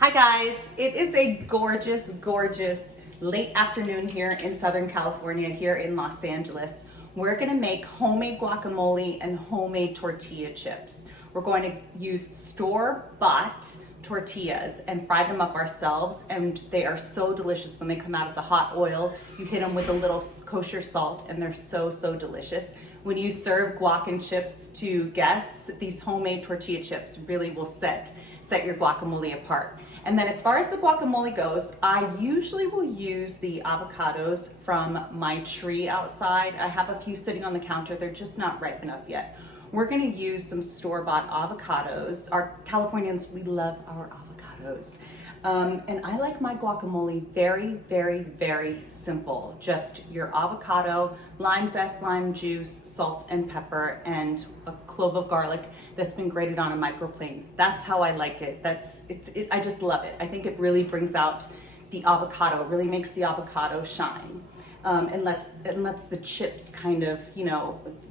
Hi guys, it is a gorgeous, gorgeous late afternoon here in Southern California, here in Los Angeles. We're gonna make homemade guacamole and homemade tortilla chips. We're going to use store-bought tortillas and fry them up ourselves, and they are so delicious when they come out of the hot oil. You hit them with a little kosher salt and they're so, so delicious. When you serve guac and chips to guests, these homemade tortilla chips really will set your guacamole apart. And then as far as the guacamole goes, I usually will use the avocados from my tree outside. I have a few sitting on the counter. They're just not ripe enough yet. We're gonna use some store-bought avocados. Our Californians, we love our avocados. And I like my guacamole very, very, very simple. Just your avocado, lime zest, lime juice, salt and pepper, and a clove of garlic that's been grated on a microplane. That's how I like it. I just love it. I think it really brings out the avocado, it really makes the avocado shine. And lets the chips kind of,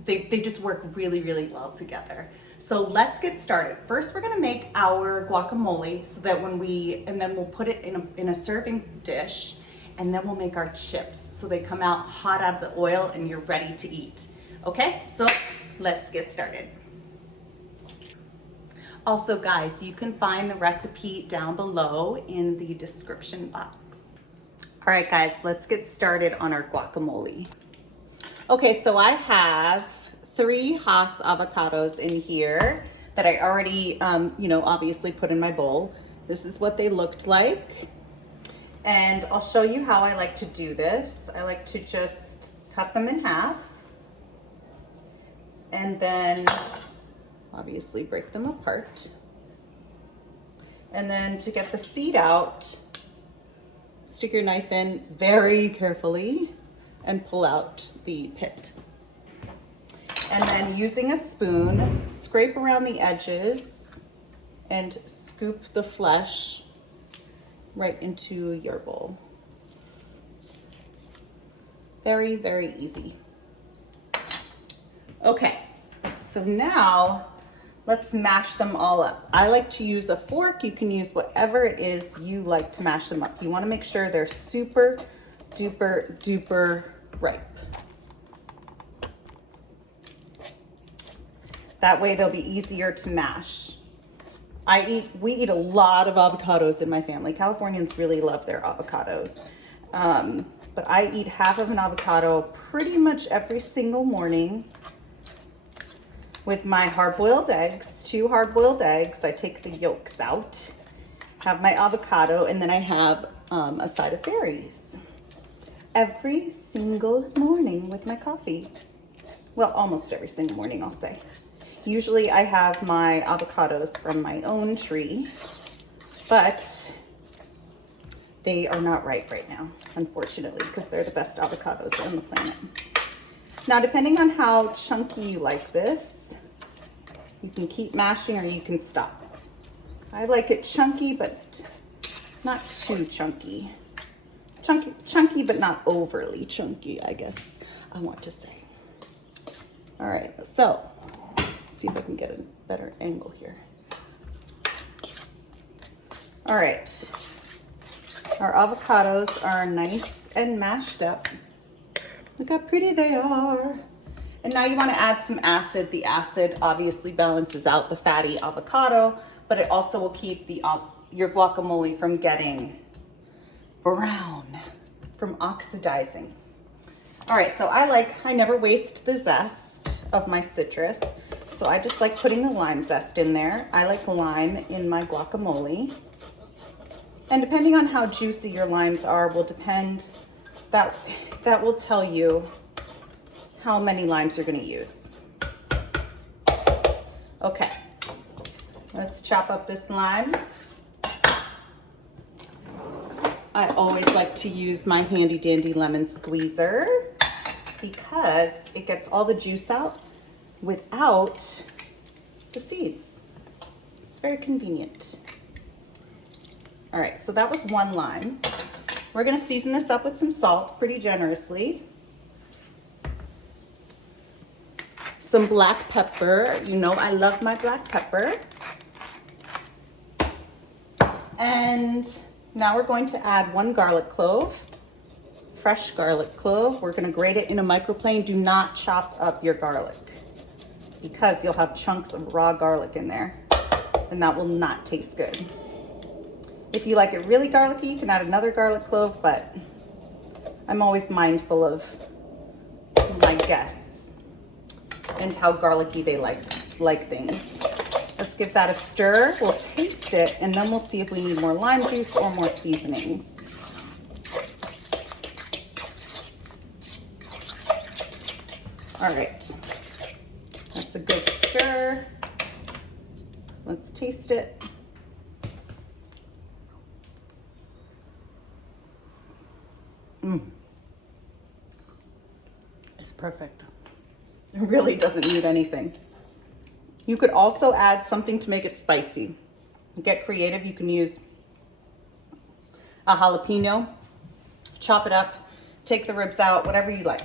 they just work really, really well together. So let's get started. First, we're gonna make our guacamole so that and then we'll put it in a serving dish, and then we'll make our chips so they come out hot out of the oil and you're ready to eat. Okay, so let's get started. Also guys, you can find the recipe down below in the description box. All right guys, let's get started on our guacamole. Okay, so I have 3 Hass avocados in here that I already, obviously put in my bowl. This is what they looked like. And I'll show you how I like to do this. I like to just cut them in half and then obviously break them apart. And then to get the seed out, stick your knife in very carefully and pull out the pit. And then using a spoon, scrape around the edges and scoop the flesh right into your bowl. Very, very easy. Okay, so now let's mash them all up. I like to use a fork. You can use whatever it is you like to mash them up. You want to make sure they're super duper duper ripe. That way they'll be easier to mash. We eat a lot of avocados in my family. Californians really love their avocados. But I eat half of an avocado pretty much every single morning with my hard-boiled eggs, 2 hard-boiled eggs. I take the yolks out, have my avocado, and then I have a side of berries. Every single morning with my coffee. Well, almost every single morning, I'll say. Usually I have my avocados from my own tree, but they are not ripe right now, unfortunately, because they're the best avocados on the planet. Now, depending on how chunky you like this, you can keep mashing or you can stop. I like it chunky, but not too chunky. Chunky, but not overly chunky, I guess I want to say. All right, so see if I can get a better angle here. All right, our avocados are nice and mashed up. Look how pretty they are. And now you want to add some acid. The acid obviously balances out the fatty avocado, but it also will keep your guacamole from getting brown, from oxidizing. All right, so I never waste the zest of my citrus. So I just like putting the lime zest in there. I like lime in my guacamole. And depending on how juicy your limes are will depend, that will tell you how many limes you're gonna use. Okay, let's chop up this lime. I always like to use my handy dandy lemon squeezer because it gets all the juice out without the seeds. It's very convenient. All right, so that was 1 lime. We're gonna season this up with some salt pretty generously. Some black pepper. You know I love my black pepper. And now we're going to add 1 garlic clove, fresh garlic clove. We're gonna grate it in a microplane. Do not chop up your garlic because you'll have chunks of raw garlic in there and that will not taste good. If you like it really garlicky, you can add another garlic clove, but I'm always mindful of my guests and how garlicky they like things. Let's give that a stir. We'll taste it and then we'll see if we need more lime juice or more seasonings. All right, that's a good stir. Let's taste it. It's perfect. It really doesn't need anything. You could also add something to make it spicy. Get creative. You can use a jalapeno, chop it up, take the ribs out, whatever you like.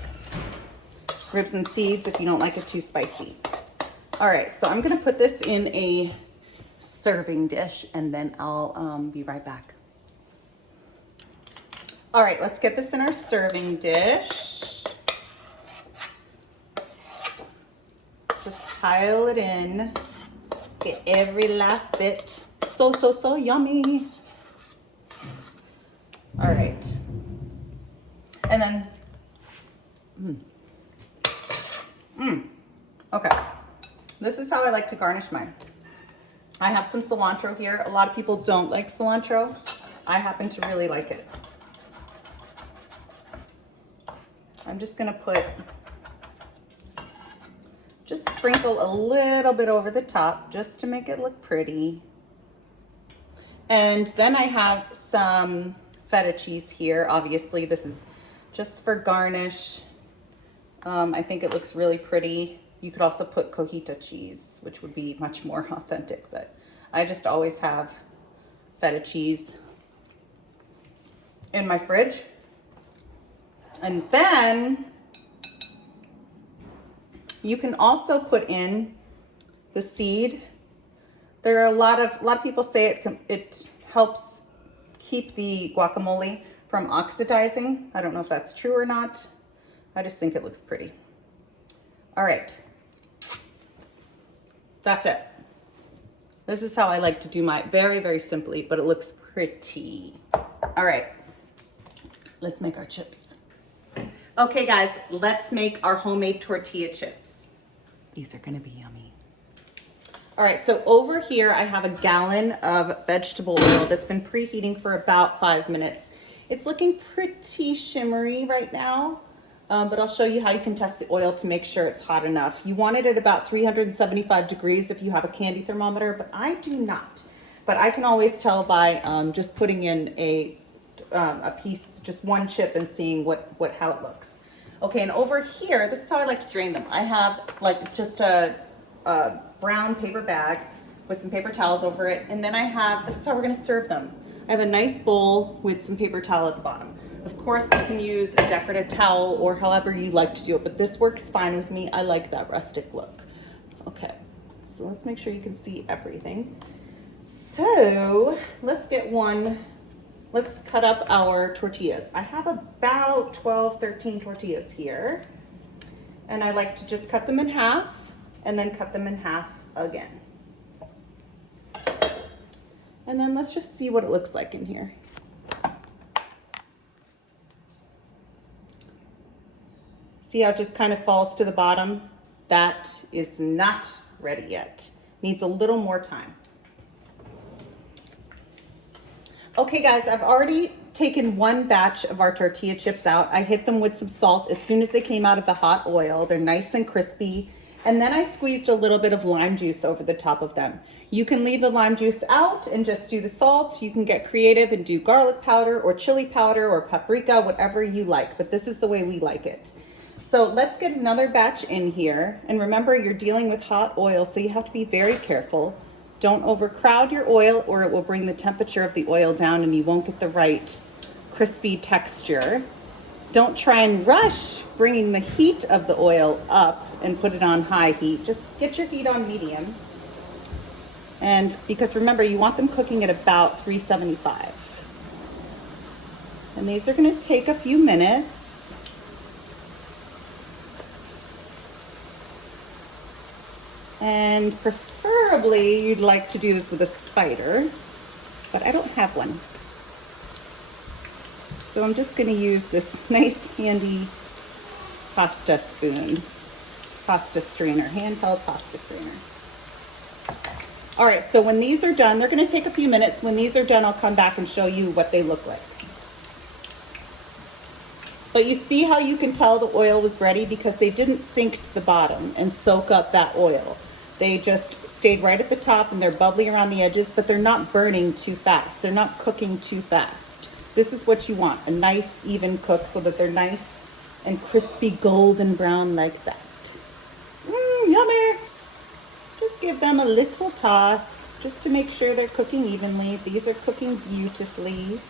Ribs and seeds if you don't like it too spicy. All right, so I'm gonna put this in a serving dish and then I'll be right back. All right, let's get this in our serving dish. Just pile it in. Get every last bit. So yummy. All right. And then, okay. This is how I like to garnish mine. I have some cilantro here. A lot of people don't like cilantro. I happen to really like it. I'm just gonna just sprinkle a little bit over the top just to make it look pretty. And then I have some feta cheese here. Obviously, this is just for garnish. I think it looks really pretty. You could also put cojita cheese, which would be much more authentic, but I just always have feta cheese in my fridge. And then you can also put in the seed. There are a lot of people say it helps keep the guacamole from oxidizing. I don't know if that's true or not. I just think it looks pretty. All right. That's it. This is how I like to do my, very, very simply, but it looks pretty. All right, let's make our chips. Okay guys, let's make our homemade tortilla chips. These are gonna be yummy. All right, so over here I have a gallon of vegetable oil that's been preheating for about 5 minutes. It's looking pretty shimmery right now. But I'll show you how you can test the oil to make sure it's hot enough. You want it at about 375 degrees if you have a candy thermometer, but I do not. But I can always tell by just putting in a piece, just one chip and seeing how it looks. Okay, and over here, this is how I like to drain them. I have like just a brown paper bag with some paper towels over it, and then I have, this is how we're gonna serve them. I have a nice bowl with some paper towel at the bottom. Of course, you can use a decorative towel or however you like to do it, but this works fine with me. I like that rustic look. Okay, so let's make sure you can see everything. So let's cut up our tortillas. I have about 12, 13 tortillas here. And I like to just cut them in half and then cut them in half again. And then let's just see what it looks like in here. See how it just kind of falls to the bottom? That is not ready yet. Needs a little more time. Okay guys, I've already taken one batch of our tortilla chips out. I hit them with some salt as soon as they came out of the hot oil. They're nice and crispy. And then I squeezed a little bit of lime juice over the top of them. You can leave the lime juice out and just do the salt. You can get creative and do garlic powder or chili powder or paprika, whatever you like. But this is the way we like it. So let's get another batch in here. And remember, you're dealing with hot oil, so you have to be very careful. Don't overcrowd your oil or it will bring the temperature of the oil down and you won't get the right crispy texture. Don't try and rush bringing the heat of the oil up and put it on high heat. Just get your heat on medium. And because remember, you want them cooking at about 375. And these are going to take a few minutes. And preferably you'd like to do this with a spider, but I don't have one. So I'm just going to use this nice handy pasta spoon, pasta strainer, handheld pasta strainer. All right, so when these are done, they're going to take a few minutes. When these are done, I'll come back and show you what they look like. But you see how you can tell the oil was ready because they didn't sink to the bottom and soak up that oil. They just stayed right at the top and they're bubbly around the edges, but they're not burning too fast. They're not cooking too fast. This is what you want, a nice even cook so that they're nice and crispy golden brown like that. Yummy! Just give them a little toss just to make sure they're cooking evenly. These are cooking beautifully.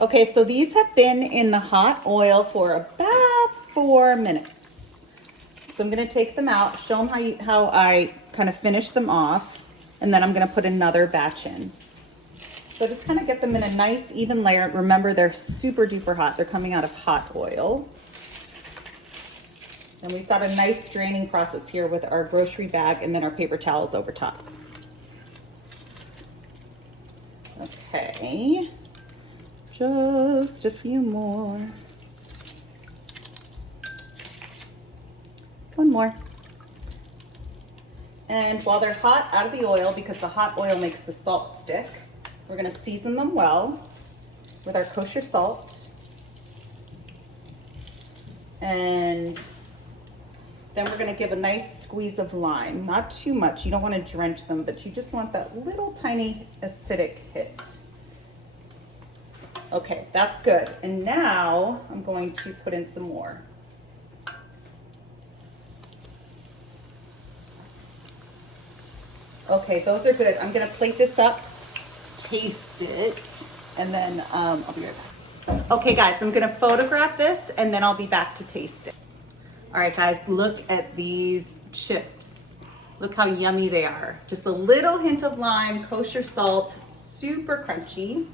Okay, so these have been in the hot oil for about 4 minutes. So I'm gonna take them out, show them how I kind of finish them off, and then I'm gonna put another batch in. So just kind of get them in a nice even layer. Remember, they're super duper hot. They're coming out of hot oil. And we've got a nice draining process here with our grocery bag and then our paper towels over top. Okay. Just a few more. One more. And while they're hot out of the oil, because the hot oil makes the salt stick, we're gonna season them well with our kosher salt. And then we're gonna give a nice squeeze of lime. Not too much, you don't wanna drench them, but you just want that little tiny acidic hit. Okay, that's good. And now I'm going to put in some more. Okay, those are good. I'm gonna plate this up, taste it, and then I'll be right back. Okay guys, I'm gonna photograph this and then I'll be back to taste it. All right guys, look at these chips. Look how yummy they are. Just a little hint of lime, kosher salt, super crunchy.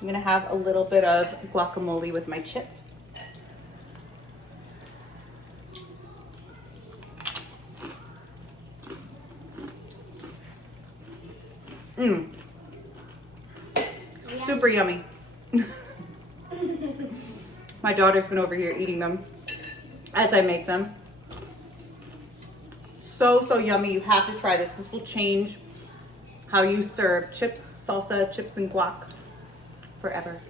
I'm gonna have a little bit of guacamole with my chip. Super yummy. My daughter's been over here eating them as I make them. So yummy. You have to try this. This will change how you serve chips, salsa, chips, and guac forever.